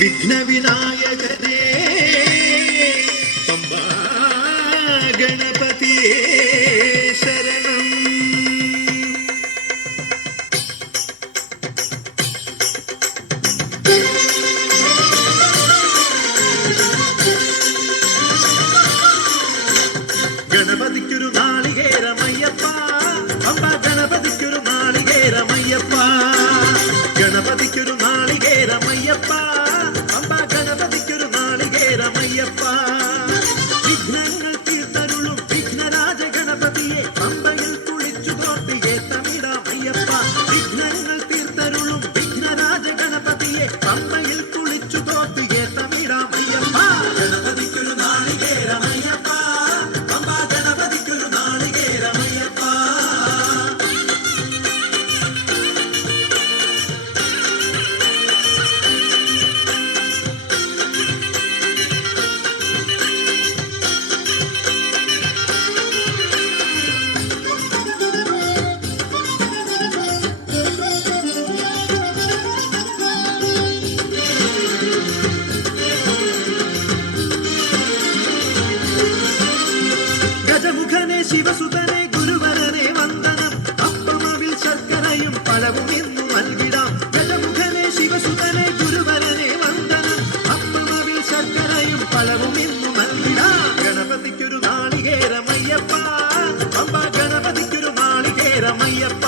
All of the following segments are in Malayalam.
വിഘ്നവിനായകനേ പമ്പാ ഗണപതിയേ ശരണം. ഗണപതിക്കൊരു നാളികേരമയ്യപ്പ, പമ്പ ഗണപതിക്കൊരു നാളികേരമയ്യപ്പ, ഗണപതിക്കൊരു നാളികേരമയ്യപ്പ, പമ്പ ഗണപതിക്കൊരു നാളികേരമയ്യപ്പ. വിഘ്നങ്ങൾ തീർത്തരുളും വിഘ്നരാജ ഗണപതിയെ പമ്പയിൽ കുളിച്ചു തോർത്തിയെ തമിഴമയ്യപ്പ. വിഘ്നങ്ങൾ തീർത്തരുളും വിഘ്നരാജ ഗണപതിയെ പമ്പയിൽ കുളിച്ചു തോർത്തിയെ തമിഴമയ്യപ്പ. ഗണപതിക്കൊരു നാളികേരമയ്യപ്പ, ശിവസുതനെ ഗുരുവരനെ വന്ദനം. അപ്പമവിൽ ശർക്കരയും പഴവും ഇന്നു നൽകിടാം. ഗജമുഖനെ ശിവസുതനെ ഗുരുവരനെ വന്ദനം. അപ്പമവിൽ ശർക്കരയും പഴവും ഇന്നു നൽകിടാം. ഗണപതിക്കൊരു നാളികേരമയ്യപ്പ, പമ്പ ഗണപതിക്കൊരു നാളികേരമയ്യപ്പ,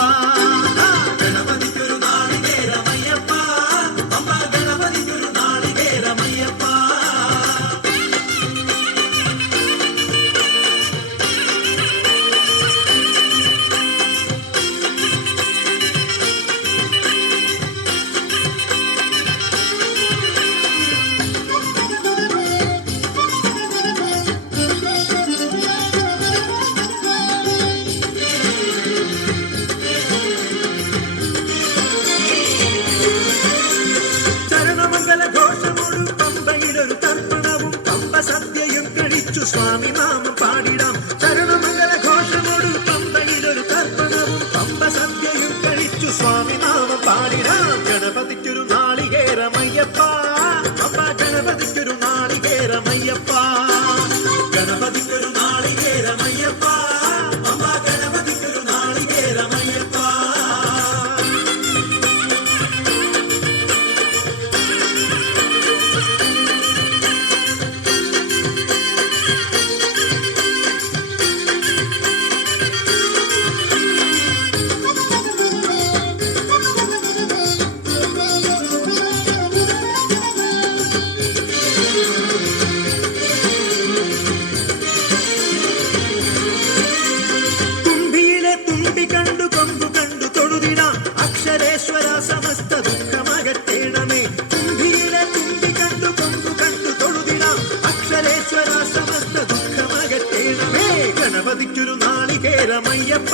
ഗണപതിക്കൊരു നാളികേരമയ്യപ്പ, പമ്പ ഗണപതിക്കൊരു നാളികേരമയ്യപ്പ. സ്വാമി നാമം പാടിടാം. ശരണമംഗല ഘോഷമോട് പമ്പയിലൊരു തർപ്പണവും പമ്പ സന്ധ്യയും കഴിച്ചു സ്വാമി നാമം പാടിടാം. ഗണപതിക്കൊരു നാളികേരമയ്യപ്പ, പമ്പ ഗണപതിക്കൊരു നാളികേരമയ്യപ്പ, ഗണപതിക്കൊരു നാളികേരമയ്യപ്പ, പമ്പ ഗണപതിക്കൊരു നാളികേരമയ്യപ്പ. സമസ്ത ദുഃഖമകറ്റേണമേ. കുംഭിയിലെ തുമ്പി കണ്ടു കൊമ്പു കണ്ടു തൊഴുതിടാം. അക്ഷരേശ്വര സമസ്ത ദുഃഖമകറ്റേണമേ. ഗണപതിക്കൊരു നാളികേരമയ്യപ്പ,